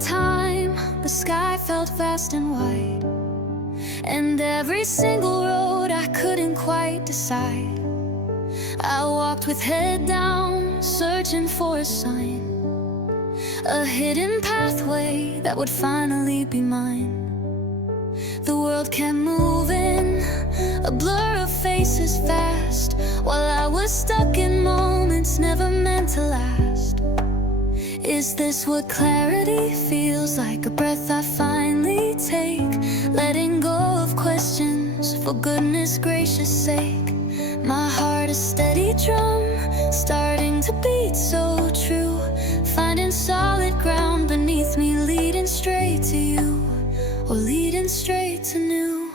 time, the sky felt vast and wide, and every single road I couldn't quite decide. I walked with head down, searching for a sign, a hidden pathway that would finally be mine. The world kept moving, a blur of faces fast, while I was stuck in moments never meant to last. Is this what clarity feels like? A breath I finally take, letting go of questions for goodness gracious sake. My heart a steady drum, starting to beat so true, finding solid ground beneath me, leading straight to you, or leading straight to new.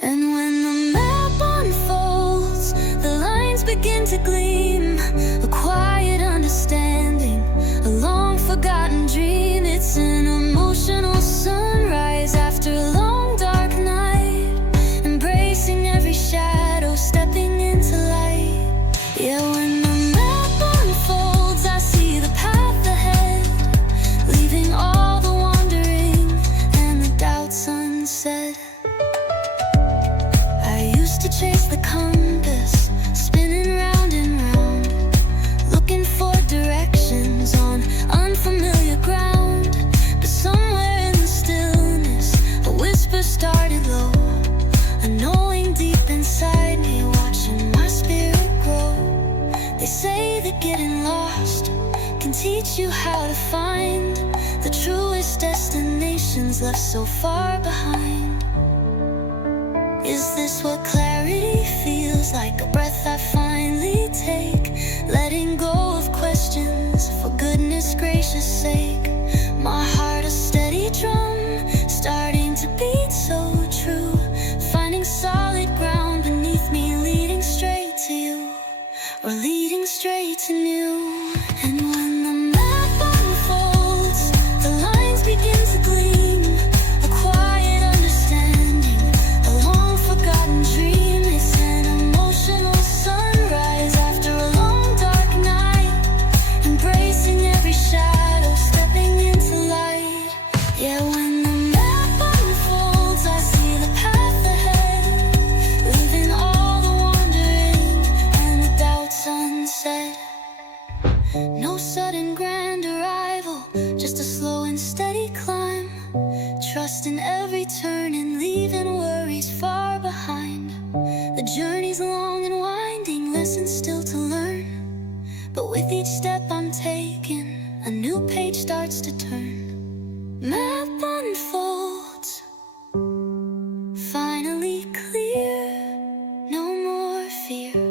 And when the map unfolds, the lines begin to gleam, a quiet understanding, a long forgotten dream. It's an emotional sunrise after a long dark night, embracing every shadow, stepping into light. Yeah, when the map unfolds, I see the path ahead, leaving all the wandering and the doubts unsaid. I used to chase the compass, spinning round and round, looking for directions on unfamiliar ground. But somewhere in the stillness, a whisper started low, a knowing deep inside me, watching my spirit grow. They say that getting lost can teach you how to find the truest destinations left so far behind. Is this what clarity feels like? A breath I finally take, letting go of questions for goodness gracious sake. My heart a steady drum, starting to beat so true, finding solid ground beneath me, leading straight to you, or leading straight to new. And when the map unfolds, the lines begin to gleam, a quiet understanding, a long forgotten dream. It's an emotional sunrise after a long dark night, embracing every shadow, stepping into light. Yeah, when the map unfolds, I see the path ahead, leaving all the wandering and the doubts unsaid. No sudden grand arrival, just a slow and steady climb, trust in every turn and leaving worries far behind. The journey's long and winding, lessons still to learn, but with each step I'm taking, a new page starts to turn. Map unfolds, finally clear, no more fear.